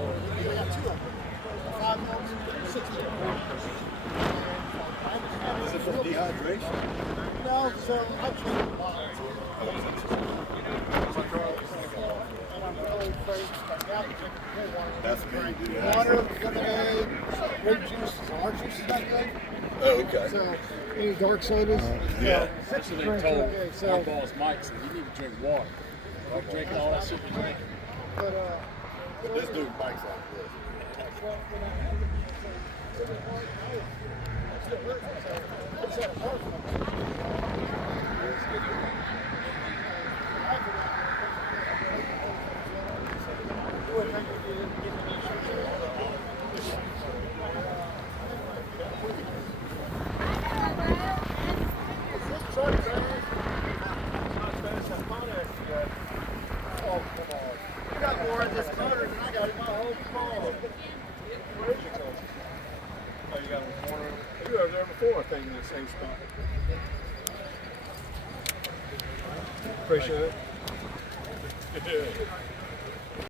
I got 2 of them. 5 months, 6 months. Is it from dehydration? No, so I train a lot. And I'm really afraid to start out and drink more water. That's me. Water, lemonade, grape juice. Our juice is not good. Oh, okay. So, any dark sodas? Yeah. That's what they told my boss Mike. Said you need to drink water. Like drinking all that shit you drink. But This dude Mike's like this. Oh, come on. You got more in this motor than I got in my whole car. Where'd you go? Oh, you got a corner? You were there before, I think, in the same spot. Appreciate it.